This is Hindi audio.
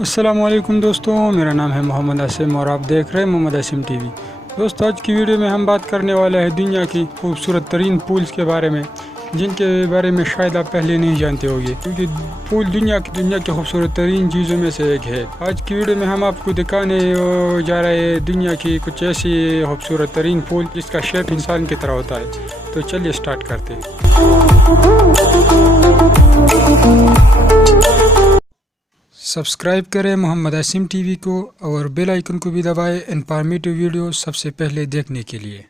अस्सलामुअलैकुम दोस्तों, मेरा नाम है मोहम्मद आसिम और आप देख रहे हैं मोहम्मद आसिम टीवी। दोस्तों, आज की वीडियो में हम बात करने वाले हैं दुनिया की खूबसूरत तरीन पूल्स के बारे में, जिनके बारे में शायद आप पहले नहीं जानते होंगे, क्योंकि पूल दुनिया की खूबसूरत तरीन चीज़ों में से एक है। आज की वीडियो में हम आपको दिखाने जा रहे हैं दुनिया की कुछ ऐसी खूबसूरत तरीन पूल जिसका शेप इंसान की तरह होता है। तो चलिए स्टार्ट करते हैं। सब्सक्राइब करें मोहम्मद आसिम टीवी को और बेल आइकन को भी दबाएं इन्फॉर्मेटिव वीडियो सबसे पहले देखने के लिए।